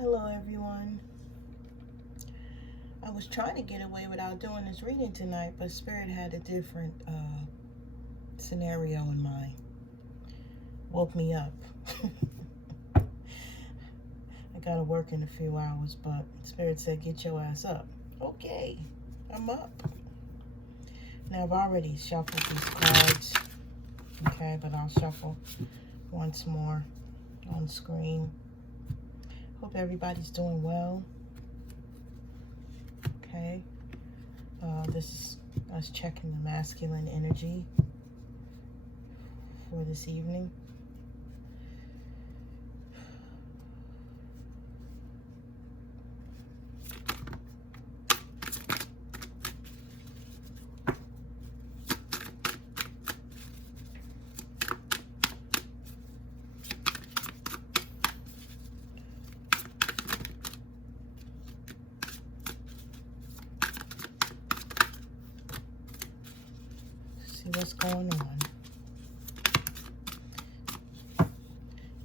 Hello everyone. I was trying to get away without doing this reading tonight, but Spirit had a different scenario in mind. Woke me up. I gotta work in a few hours, but Spirit said get your ass up. Okay, I'm up. Now I've already shuffled these cards. Okay, but I'll shuffle once more on screen. Hope everybody's doing well. Okay, this is us checking the masculine energy for this evening. See what's going on.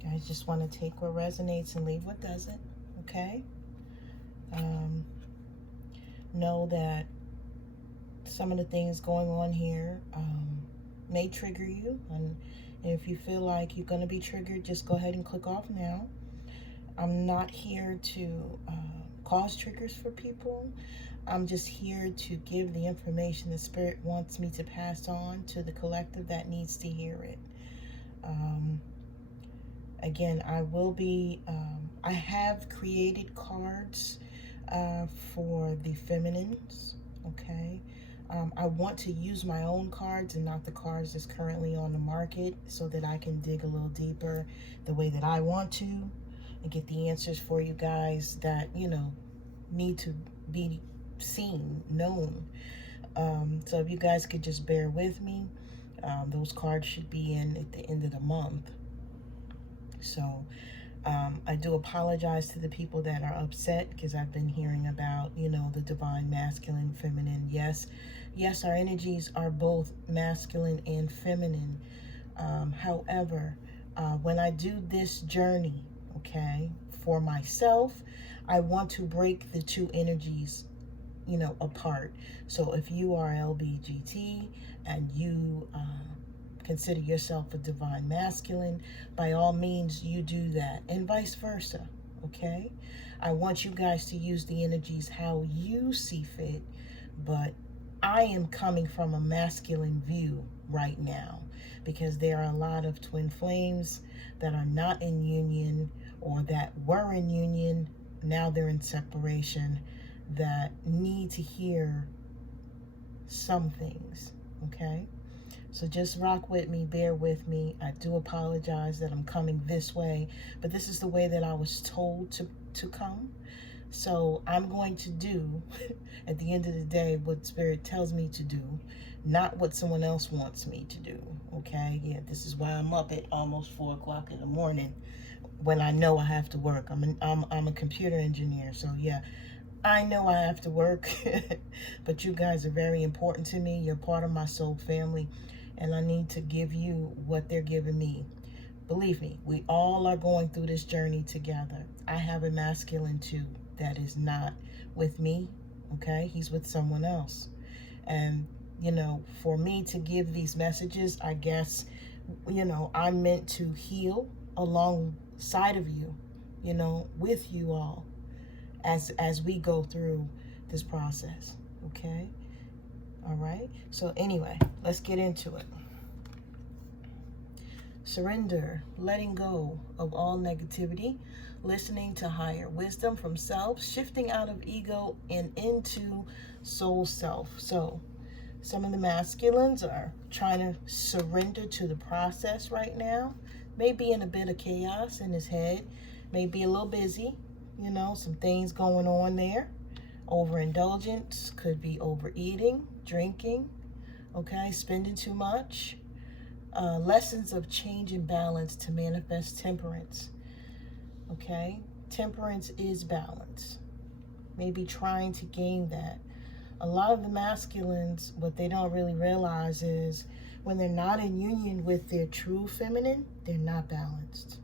Guys, just want to take what resonates and leave what doesn't. Okay. Know that some of the things going on here may trigger you, and if you feel like you're going to be triggered, just go ahead and click off now. I'm not here to cause triggers for people. I'm just here to give the information the Spirit wants me to pass on to the collective that needs to hear it. Again, I will be, I have created cards for the feminines, okay? I want to use my own cards and not the cards that's currently on the market, so that I can dig a little deeper the way that I want to and get the answers for you guys that, you know, need to be seen, known. So if you guys could just bear with me, those cards should be in at the end of the month. So I do apologize to the people that are upset, because I've been hearing about, you know, the divine masculine, feminine. Yes, our energies are both masculine and feminine. However, when I do this journey, okay, for myself, I want to break the two energies, you know, apart. So if you are LBGT and you consider yourself a divine masculine, by all means you do that, and vice versa. Okay, I want you guys to use the energies how you see fit, but I am coming from a masculine view right now, because there are a lot of twin flames that are not in union, or that were in union, now they're in separation, that need to hear some things. Okay, so just rock with me, bear with me. I do apologize that I'm coming this way, but this is the way that I was told to come. So I'm going to do, at the end of the day, what Spirit tells me to do, not what someone else wants me to do. Okay, yeah, this is why I'm up at almost 4 o'clock in the morning, when I know I have to work. I'm a computer engineer, so yeah, I know I have to work. But you guys are very important to me. You're part of my soul family, and I need to give you what they're giving me. Believe me, we all are going through this journey together. I have a masculine too that is not with me, okay? He's with someone else. And, you know, for me to give these messages, I guess, you know, I'm meant to heal alongside of you, you know, with you all, as we go through this process. Okay, all right, so anyway, let's get into it. Surrender, letting go of all negativity, listening to higher wisdom from self, shifting out of ego and into soul self. So some of the masculines are trying to surrender to the process right now. Maybe in a bit of chaos in his head, maybe a little busy, you know, some things going on there. Overindulgence, could be overeating, drinking, okay, spending too much. Lessons of change and balance to manifest temperance. Okay, temperance is balance. Maybe trying to gain that. A lot of the masculines, what they don't really realize is when they're not in union with their true feminine, they're not balanced.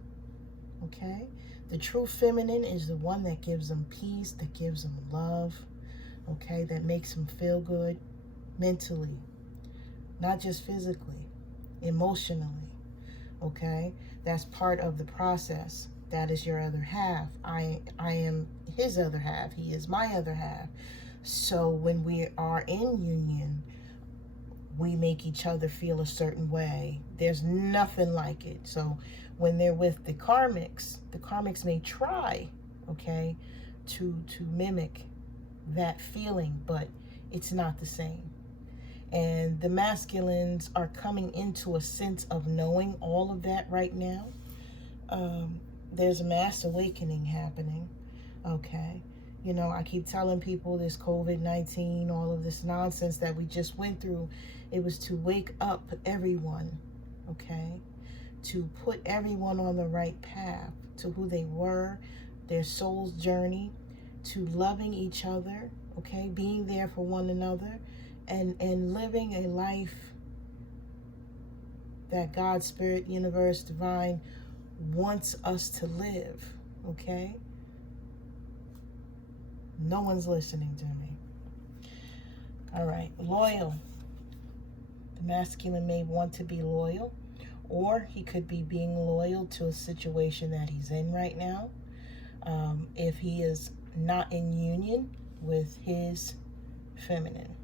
Okay, The true feminine is the one that gives them peace, that gives them love, okay, that makes them feel good mentally, not just physically, emotionally, okay? That's part of the process. That is your other half. I am his other half. He is my other half. So when we are in union, we make each other feel a certain way. There's nothing like it. So when they're with the karmics may try, okay, to mimic that feeling, but it's not the same. And the masculines are coming into a sense of knowing all of that right now. There's a mass awakening happening, okay? You know, I keep telling people this COVID-19, all of this nonsense that we just went through, it was to wake up everyone, okay? To put everyone on the right path to who they were, their soul's journey, to loving each other, okay? Being there for one another, and living a life that God, Spirit, Universe, Divine wants us to live, okay? No one's listening to me. All right, loyal. The masculine may want to be loyal, or he could be being loyal to a situation that he's in right now. If he is not in union with his feminine.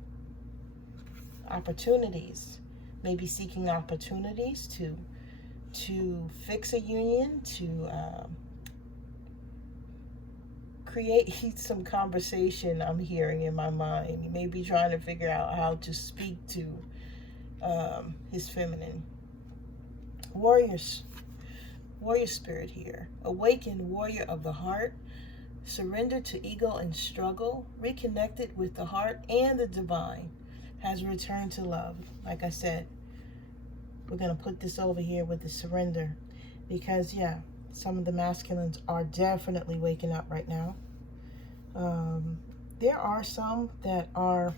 Opportunities, maybe seeking opportunities to fix a union, to create some conversation. I'm hearing in my mind. He may be trying to figure out how to speak to his feminine. Warriors, warrior spirit here. Awakened warrior of the heart, surrendered to ego and struggle, reconnected with the heart and the divine, has returned to love. Like I said, we're going to put this over here with the surrender, because yeah, some of the masculines are definitely waking up right now. There are some that are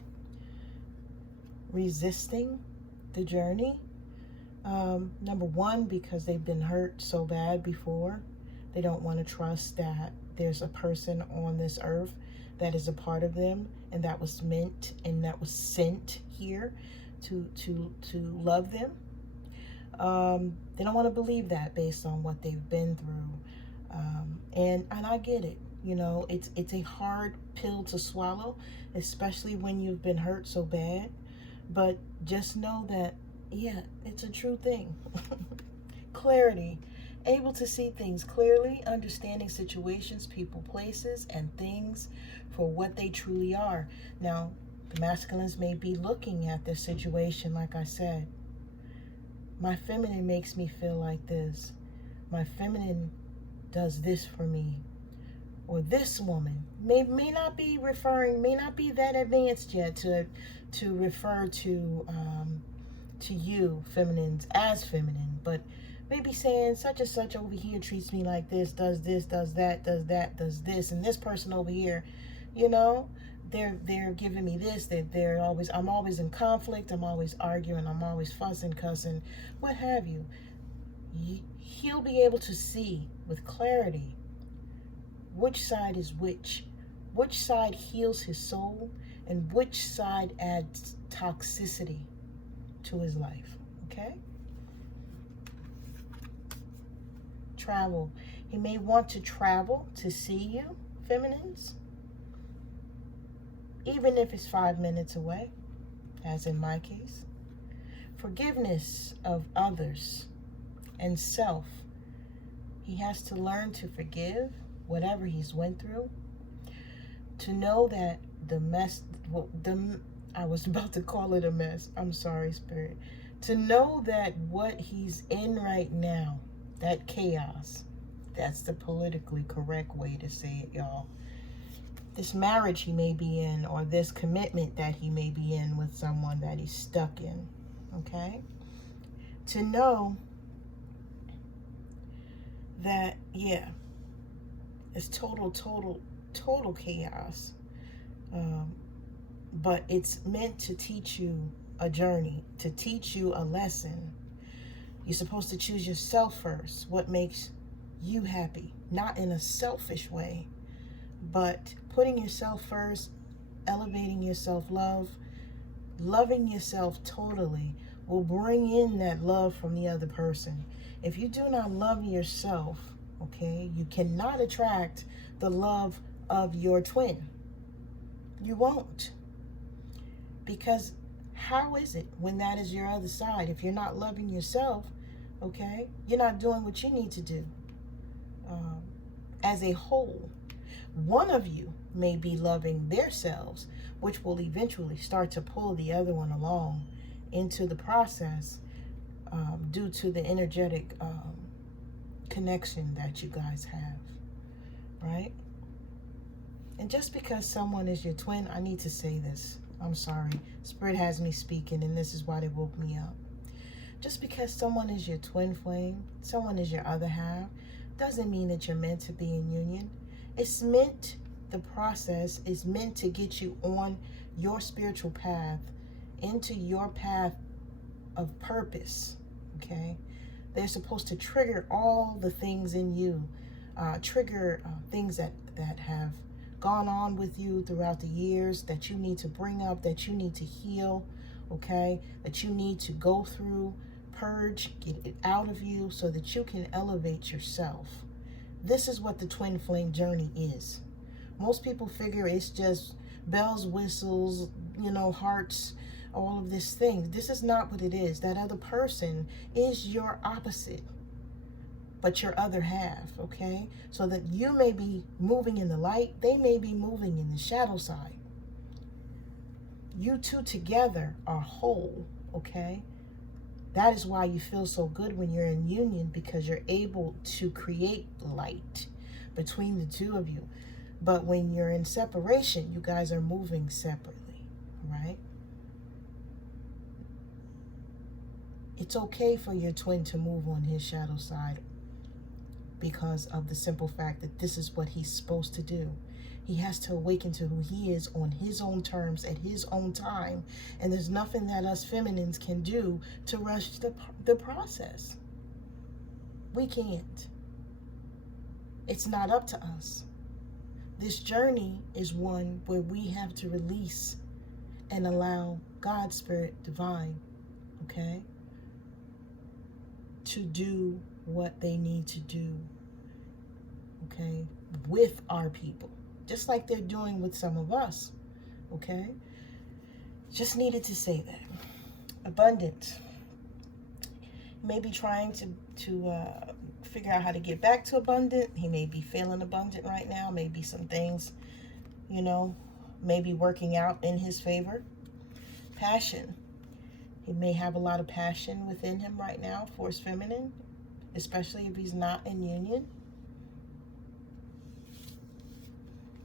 resisting the journey. Number one, because they've been hurt so bad before. They don't want to trust that there's a person on this earth that is a part of them, and that was meant and that was sent here to love them. They don't want to believe that based on what they've been through. And I get it. You know, it's a hard pill to swallow, especially when you've been hurt so bad. But just know that, yeah, it's a true thing. Clarity. Able to see things clearly, understanding situations, people, places, and things for what they truly are. Now, the masculines may be looking at this situation, like I said. My feminine makes me feel like this. My feminine does this for me. Or this woman may not be referring, may not be that advanced yet to refer to you feminines as feminine, but maybe saying such and such over here treats me like this, does that, does this, and this person over here, you know, they're giving me this, I'm always in conflict, I'm always arguing, I'm always fussing, cussing, what have you. He'll be able to see with clarity which side is which side heals his soul, and which side adds toxicity to his life, okay? Travel. He may want to travel to see you, feminines, even if it's 5 minutes away, as in my case. Forgiveness of others and self. He has to learn to forgive whatever he's went through, to know that I was about to call it a mess. I'm sorry, Spirit. To know that what he's in right now, that chaos, that's the politically correct way to say it, y'all. This marriage he may be in, or this commitment that he may be in with someone that he's stuck in, okay? To know that, yeah, it's total chaos. But it's meant to teach you a journey, to teach you a lesson. You're supposed to choose yourself first. What makes you happy, not in a selfish way, but putting yourself first, elevating your self-love, loving yourself totally will bring in that love from the other person. If you do not love yourself, okay, you cannot attract the love of your twin. You won't. Because how is it when that is your other side? If you're not loving yourself, okay, you're not doing what you need to do. As a whole, one of you may be loving themselves, which will eventually start to pull the other one along into the process, due to the energetic connection that you guys have, right? And just because someone is your twin, I need to say this. I'm sorry. Spirit has me speaking, and this is why they woke me up. Just because someone is your twin flame, someone is your other half, doesn't mean that you're meant to be in union. It's meant, the process is meant to get you on your spiritual path, into your path of purpose, okay? They're supposed to trigger all the things in you, trigger things that have gone on with you throughout the years that you need to bring up, that you need to heal, okay? That you need to go through, purge, get it out of you so that you can elevate yourself. This is what the twin flame journey is. Most people figure it's just bells, whistles, hearts, all of this thing. This is not what it is. That other person is your opposite, but your other half, okay? So that you may be moving in the light, they may be moving in the shadow side. You two together are whole, okay? That is why you feel so good when you're in union, because you're able to create light between the two of you. But when you're in separation, you guys are moving separately, right? It's okay for your twin to move on his shadow side because of the simple fact that this is what he's supposed to do. He has to awaken to who he is on his own terms at his own time. And there's nothing that us feminines can do to rush the process. We can't. It's not up to us. This journey is one where we have to release and allow God's Spirit Divine, okay, to do what they need to do, okay, with our people. Just like they're doing with some of us, okay? Just needed to say that. Abundant. Maybe trying to figure out how to get back to abundant. He may be feeling abundant right now. Maybe some things, maybe working out in his favor. Passion. He may have a lot of passion within him right now for his feminine, especially if he's not in union.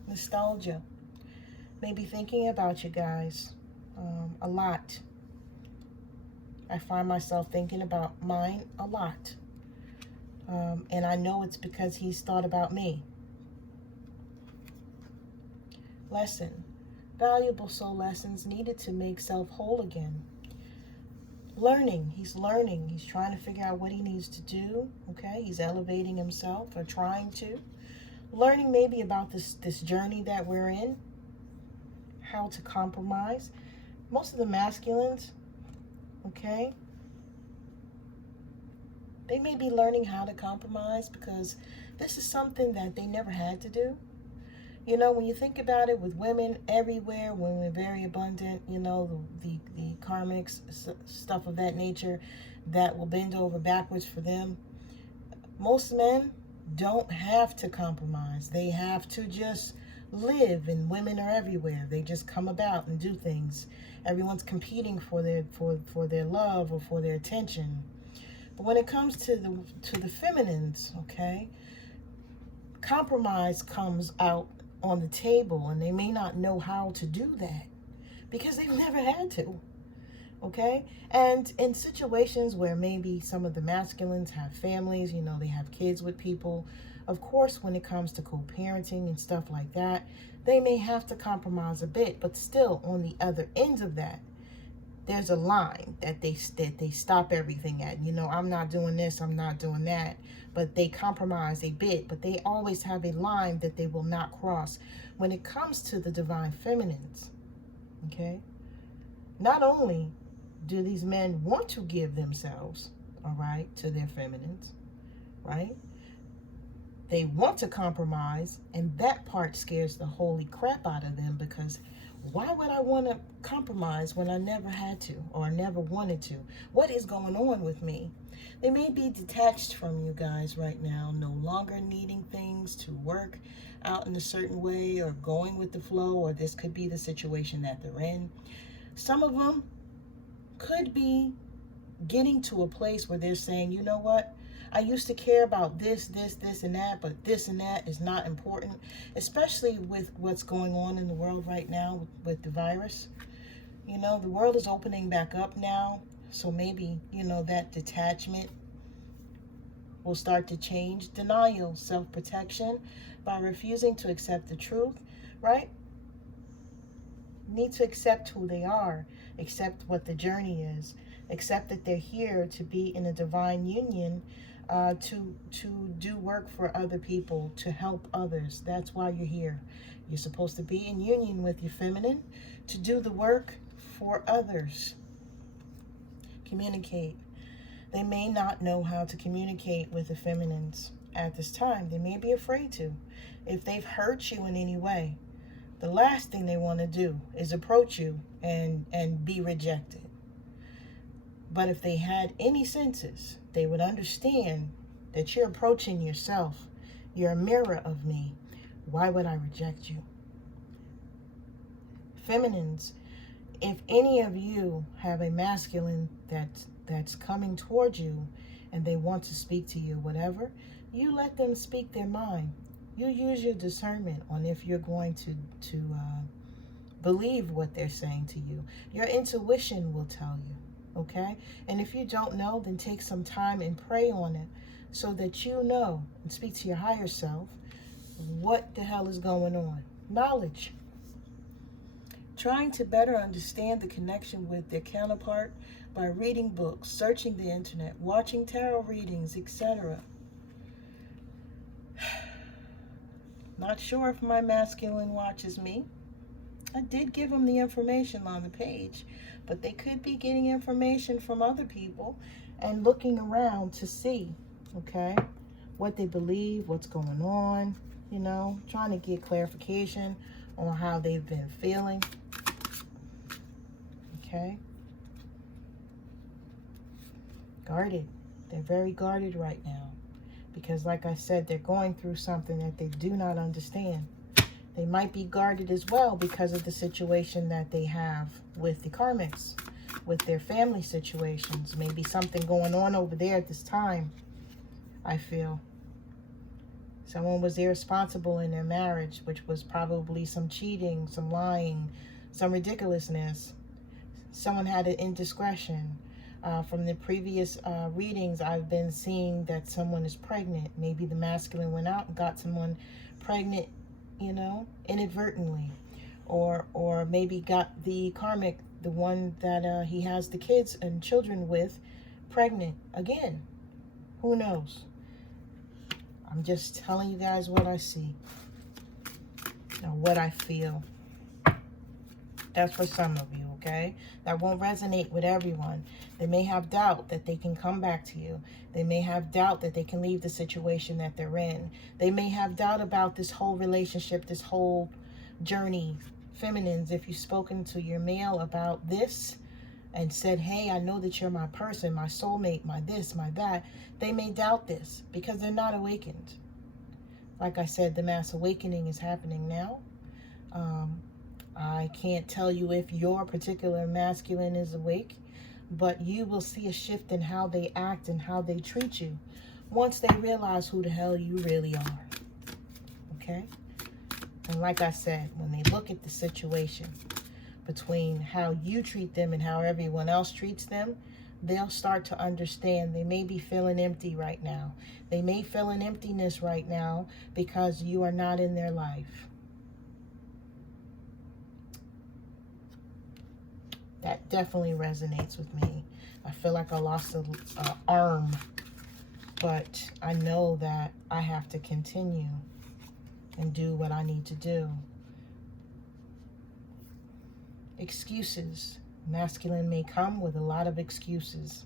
Nostalgia. Maybe thinking about you guys a lot. I find myself thinking about mine a lot. And I know it's because he's thought about me. Lesson. Valuable soul lessons needed to make self whole again. Learning. He's learning. He's trying to figure out what he needs to do. Okay. He's elevating himself, or trying to. Learning maybe about this journey that we're in. How to compromise. Most of the masculines, okay, they may be learning how to compromise because this is something that they never had to do. When you think about it, with women everywhere, when we're very abundant, the karmics, stuff of that nature that will bend over backwards for them. Most men don't have to compromise. They have to just live, and women are everywhere. They just come about and do things. Everyone's competing for their love or for their attention. But when it comes to the feminines, okay, compromise comes out on the table, and they may not know how to do that because they've never had to, okay? And in situations where maybe some of the masculines have families, they have kids with people, of course, when it comes to co-parenting and stuff like that, they may have to compromise a bit, but still on the other end of that, there's a line that they stop everything at. You know, I'm not doing this, I'm not doing that. But they compromise a bit, but they always have a line that they will not cross when it comes to the divine feminines. Okay? Not only do these men want to give themselves, all right, to their feminines, right? They want to compromise, and that part scares the holy crap out of them, because why would I want to compromise when I never had to or never wanted to? What is going on with me? They may be detached from you guys right now, no longer needing things to work out in a certain way or going with the flow, or this could be the situation that they're in. Some of them could be getting to a place where they're saying, you know what? I used to care about this, and that, but this and that is not important, especially with what's going on in the world right now with the virus. You know, the world is opening back up now, so maybe, you know, that detachment will start to change. Denial, self-protection, by refusing to accept the truth, right? Need to accept who they are, accept what the journey is, accept that they're here to be in a divine union, to do work for other people, to help others. That's why you're here. You're supposed to be in union with your feminine to do the work for others. Communicate. They may not know how to communicate with the feminines at this time. They may be afraid to. If they've hurt you in any way, the last thing they want to do is approach you and be rejected. But if they had any senses, they would understand that you're approaching yourself. You're a mirror of me. Why would I reject you? Feminines, if any of you have a masculine that's coming towards you and they want to speak to you, whatever, you let them speak their mind. You use your discernment on if you're going to believe what they're saying to you. Your intuition will tell you. Okay? And if you don't know, then take some time and pray on it so that you know and speak to your higher self what the hell is going on. Knowledge. Trying to better understand the connection with their counterpart by reading books, searching the internet, watching tarot readings, etc. Not sure if my masculine watches me. I did give them the information on the page, but they could be getting information from other people and looking around to see, okay, what they believe, what's going on, you know, trying to get clarification on how they've been feeling, okay. Guarded. They're very guarded right now because, like I said, they're going through something that they do not understand. They might be guarded as well because of the situation that they have with the karmics, with their family situations. Maybe something going on over there at this time, I feel. Someone was irresponsible in their marriage, which was probably some cheating, some lying, some ridiculousness. Someone had an indiscretion. From the previous readings, I've been seeing that someone is pregnant. Maybe the masculine went out and got someone pregnant, you know, inadvertently, or maybe got the karmic, the one that he has the kids and children with, pregnant again. Who knows? I'm just telling you guys what I see, what I feel. That's for some of you, okay? That won't resonate with everyone. They may have doubt that they can come back to you. They may have doubt that they can leave the situation that they're in. They may have doubt about this whole relationship, this whole journey. Feminines, if you've spoken to your male about this and said, hey, I know that you're my person, my soulmate, my this, my that, they may doubt this because they're not awakened. Like I said, the mass awakening is happening now. I can't tell you if your particular masculine is awake, but you will see a shift in how they act and how they treat you once they realize who the hell you really are. Okay? And like I said, when they look at the situation between how you treat them and how everyone else treats them, they'll start to understand. They may be feeling empty right now. They may feel an emptiness right now because you are not in their life. That definitely resonates with me. I feel like I lost an arm, but I know that I have to continue and do what I need to do. Excuses. Masculine may come with a lot of excuses.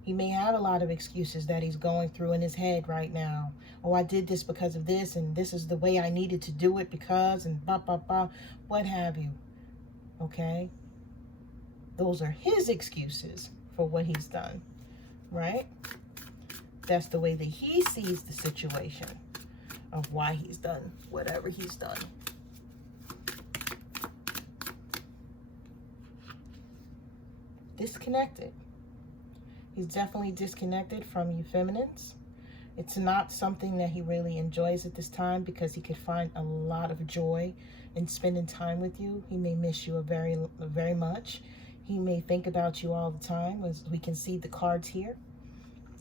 He may have a lot of excuses that he's going through in his head right now. Oh, I did this because of this, and this is the way I needed to do it because, and blah, blah, blah, what have you. Okay? Those are his excuses for what he's done, right? That's the way that he sees the situation of why he's done whatever he's done. Disconnected. He's definitely disconnected from you feminines. It's not something that he really enjoys at this time because he could find a lot of joy in spending time with you. He may miss you very much. He may think about you all the time, as we can see the cards here.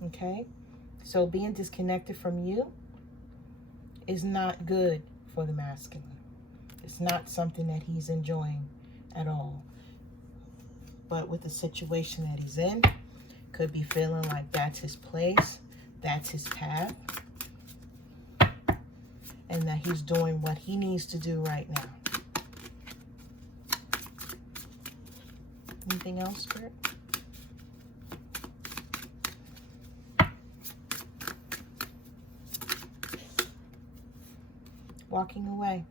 Okay? So being disconnected from you is not good for the masculine. It's not something that he's enjoying at all. But with the situation that he's in, could be feeling like that's his place, that's his path, and that he's doing what he needs to do right now. Anything else, Spirit? Walking away.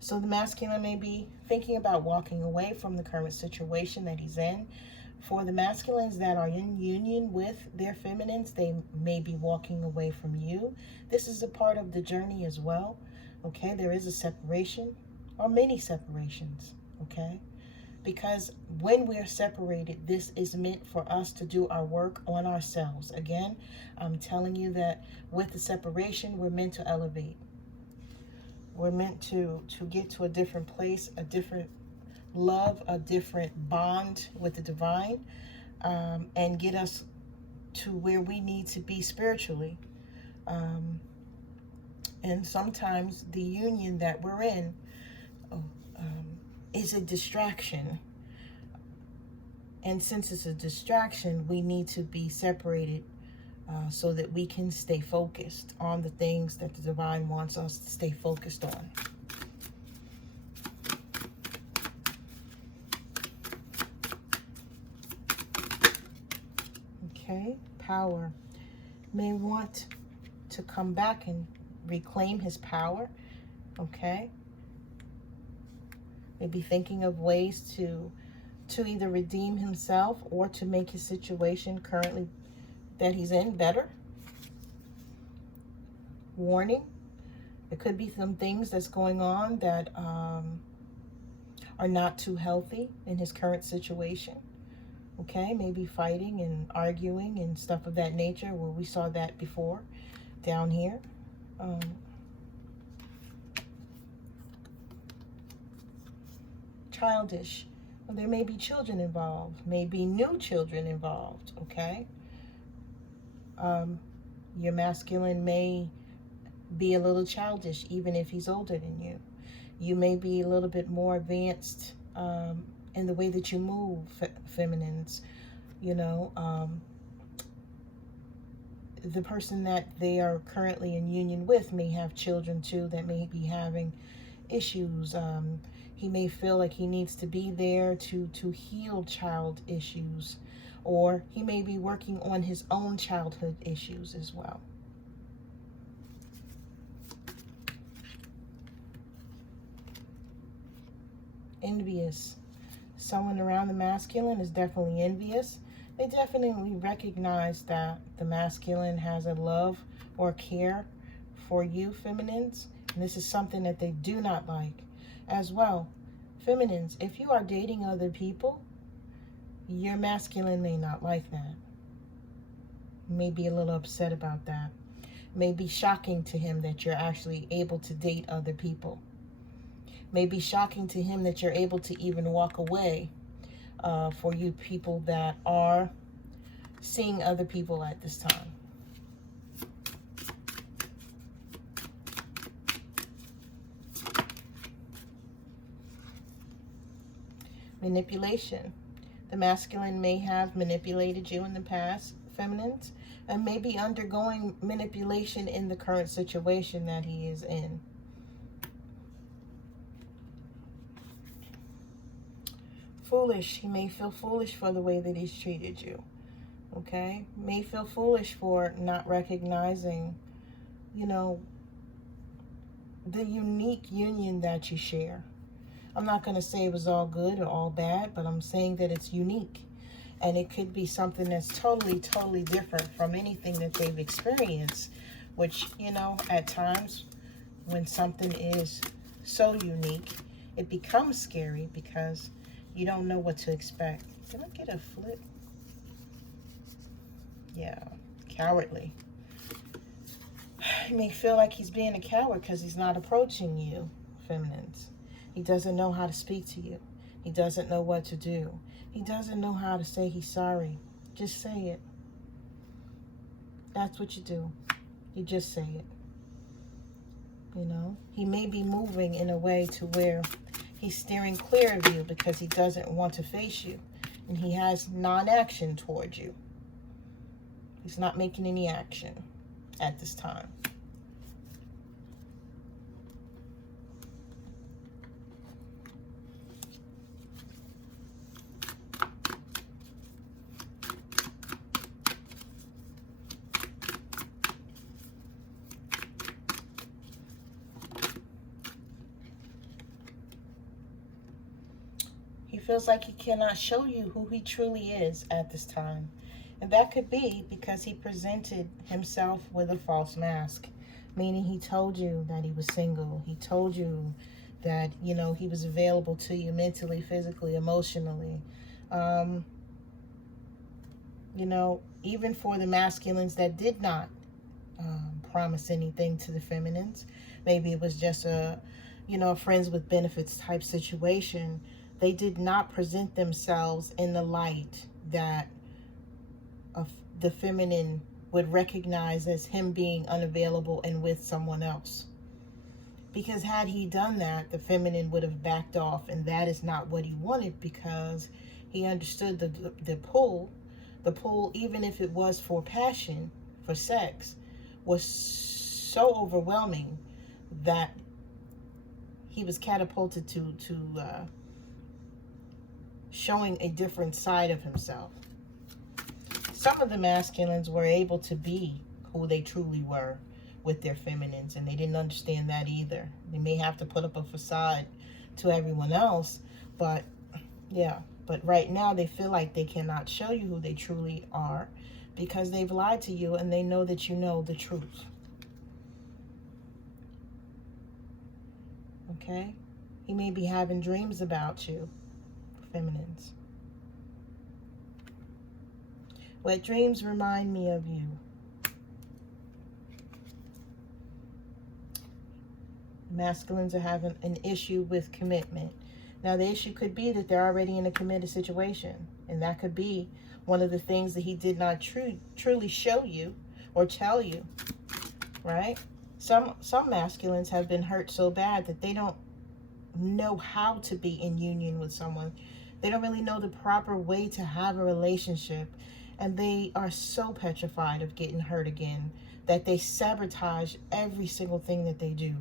So the masculine may be thinking about walking away from the current situation that he's in. For the masculines that are in union with their feminines, they may be walking away from you. This is a part of the journey as well. Okay, there is a separation or many separations. Okay, because when we are separated, this is meant for us to do our work on ourselves. Again, I'm telling you that with the separation, we're meant to elevate. We're meant to get to a different place, a different love, a different bond with the divine, and get us to where we need to be spiritually. And sometimes the union that we're in is a distraction. And since it's a distraction, we need to be separated so that we can stay focused on the things that the divine wants us to stay focused on. Okay, power. May want to come back and reclaim his power. Okay. Maybe thinking of ways to either redeem himself or to make his situation currently that he's in better. Warning. There could be some things that's going on that are not too healthy in his current situation. Okay, maybe fighting and arguing and stuff of that nature, where we saw that before down here. Childish. Well, there may be children involved, maybe new children involved, okay? Your masculine may be a little childish, even if he's older than you. You may be a little bit more advanced in the way that you move, feminines. You know, the person that they are currently in union with may have children too that may be having issues. He may feel like he needs to be there to heal child issues, or he may be working on his own childhood issues as well. Envious. Someone around the masculine is definitely envious. They definitely recognize that the masculine has a love or care for you, feminines. And this is something that they do not like as well. Feminines, if you are dating other people, your masculine may not like that. May be a little upset about that. May be shocking to him that you're actually able to date other people. May be shocking to him that you're able to even walk away for you people that are seeing other people at this time. Manipulation. The masculine may have manipulated you in the past, feminines, and may be undergoing manipulation in the current situation that he is in. Foolish. He may feel foolish for the way that he's treated you. Okay? May feel foolish for not recognizing, you know, the unique union that you share. I'm not going to say it was all good or all bad, but I'm saying that it's unique. And it could be something that's totally, totally different from anything that they've experienced. Which, you know, at times when something is so unique, it becomes scary because you don't know what to expect. Can I get a flip? Yeah, cowardly. He may feel like he's being a coward because he's not approaching you, feminines. He doesn't know how to speak to you. He doesn't know what to do. He doesn't know how to say he's sorry. Just say it. That's what you do. You just say it. You know, he may be moving in a way to where he's steering clear of you because he doesn't want to face you. And he has non-action towards you. He's not making any action at this time. He feels like he cannot show you who he truly is at this time. And that could be because he presented himself with a false mask. Meaning he told you that he was single. He told you that, you know, he was available to you mentally, physically, emotionally. You know, even for the masculines that did not promise anything to the feminines. Maybe it was just a, you know, friends with benefits type situation. They did not present themselves in the light that the feminine would recognize as him being unavailable and with someone else. Because had he done that, the feminine would have backed off, and that is not what he wanted because he understood the pull. The pull, even if it was for passion, for sex, was so overwhelming that he was catapulted to showing a different side of himself. Some of the masculines were able to be who they truly were with their feminines, and they didn't understand that either. They may have to put up a facade to everyone else, but yeah. But right now they feel like they cannot show you who they truly are because they've lied to you and they know that you know the truth. Okay? He may be having dreams about you, feminines. Wet dreams remind me of you. Masculines are having an issue with commitment. Now, the issue could be that they're already in a committed situation. And that could be one of the things that he did not truly show you or tell you. Right? Some masculines have been hurt so bad that they don't know how to be in union with someone. They don't really know the proper way to have a relationship. And they are so petrified of getting hurt again that they sabotage every single thing that they do.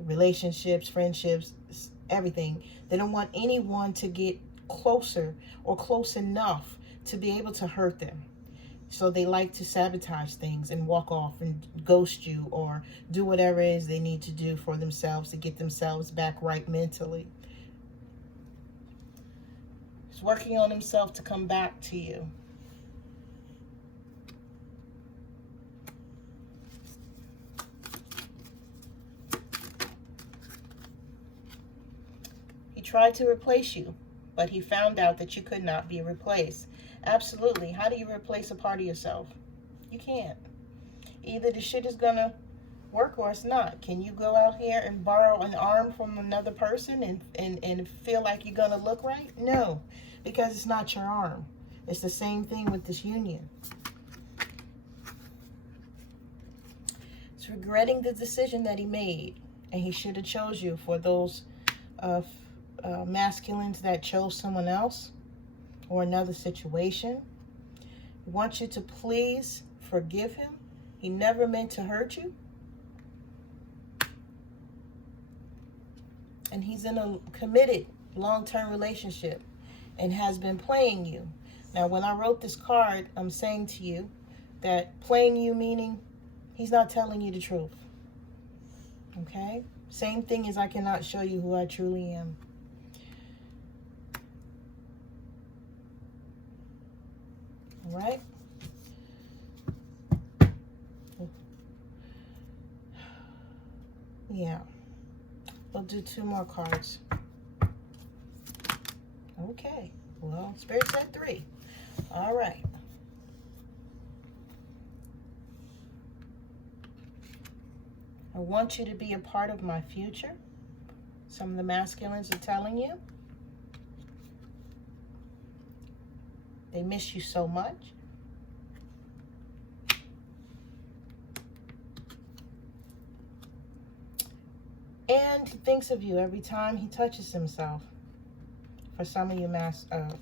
Relationships, friendships, everything. They don't want anyone to get closer or close enough to be able to hurt them. So they like to sabotage things and walk off and ghost you or do whatever it is they need to do for themselves to get themselves back right mentally. He's working on himself to come back to you. Tried to replace you, but he found out that you could not be replaced. Absolutely. How do you replace a part of yourself? You can't. Either the shit is gonna work or it's not. Can you go out here and borrow an arm from another person and feel like you're gonna look right? No, because it's not your arm. It's the same thing with this union. It's regretting the decision that he made, and he should have chose you. For those masculines that chose someone else, or another situation. He wants you to please forgive him. He never meant to hurt you. And he's in a committed long-term relationship and has been playing you. Now, when I wrote this card, I'm saying to you that playing you meaning he's not telling you the truth. Okay? Same thing as I cannot show you who I truly am. All right? Yeah. We'll do 2 more cards. Okay. Well, Spirit said 3. All right. I want you to be a part of my future. Some of the masculines are telling you. They miss you so much. And he thinks of you every time he touches himself. For some of you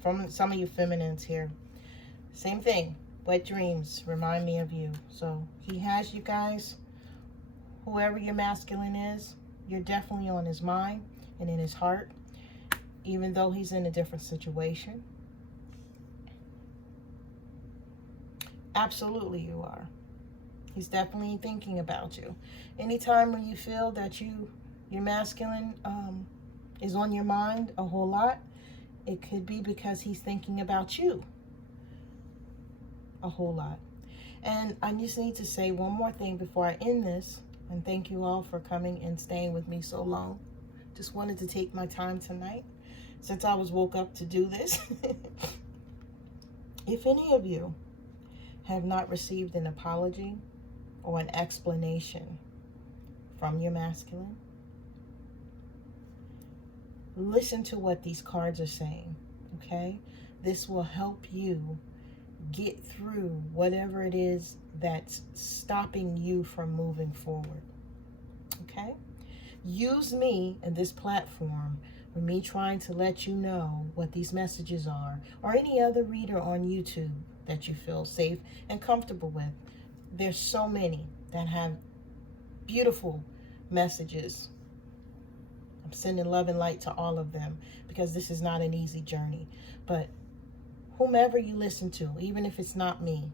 from some of you feminines here. Same thing. Wet dreams remind me of you. So he has you guys. Whoever your masculine is, you're definitely on his mind and in his heart, even though he's in a different situation. Absolutely you are. He's definitely thinking about you. Anytime when you feel that your masculine is on your mind a whole lot, it could be because he's thinking about you a whole lot. And I just need to say one more thing before I end this. And thank you all for coming and staying with me so long. Just wanted to take my time tonight since I was woke up to do this. If any of you have not received an apology or an explanation from your masculine, listen to what these cards are saying, okay? This will help you get through whatever it is that's stopping you from moving forward, okay? Use me and this platform with me trying to let you know what these messages are, or any other reader on YouTube that you feel safe and comfortable with. There's so many that have beautiful messages. I'm sending love and light to all of them because this is not an easy journey. But whomever you listen to, even if it's not me,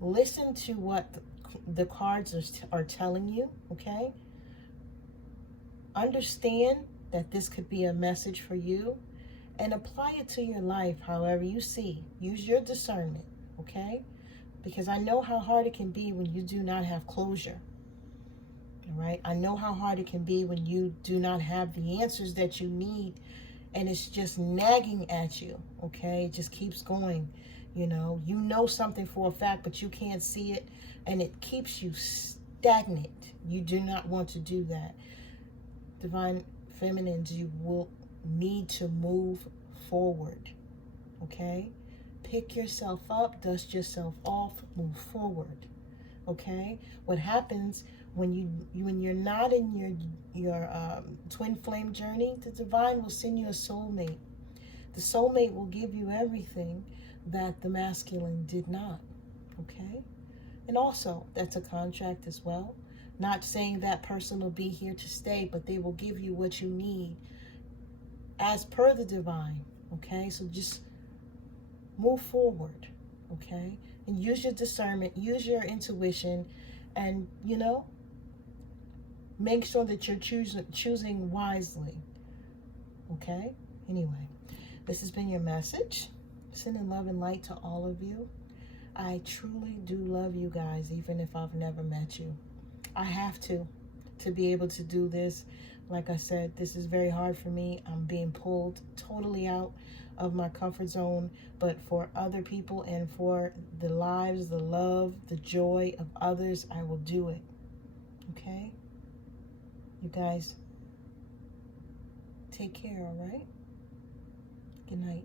listen to what the cards are telling you, okay? Understand that this could be a message for you and apply it to your life however you see. Use your discernment, okay? Because I know how hard it can be when you do not have closure, all right? I know how hard it can be when you do not have the answers that you need and it's just nagging at you, okay? It just keeps going, you know something for a fact, but you can't see it, and it keeps you stagnant. You do not want to do that. Divine Feminines, you will need to move forward, okay? Pick yourself up, dust yourself off, move forward, okay? What happens when you're not in your twin flame journey, the divine will send you a soulmate. The soulmate will give you everything that the masculine did not, okay? And also, that's a contract as well. Not saying that person will be here to stay, but they will give you what you need as per the divine, okay? So just move forward, okay? And use your discernment, use your intuition, and, make sure that you're choosing wisely, okay? Anyway, this has been your message. Sending love and light to all of you. I truly do love you guys, even if I've never met you. I have to be able to do this. Like I said, this is very hard for me. I'm being pulled totally out of my comfort zone, but for other people and for the lives, the love, the joy of others, I will do it, okay? You guys, take care, all right? Good night.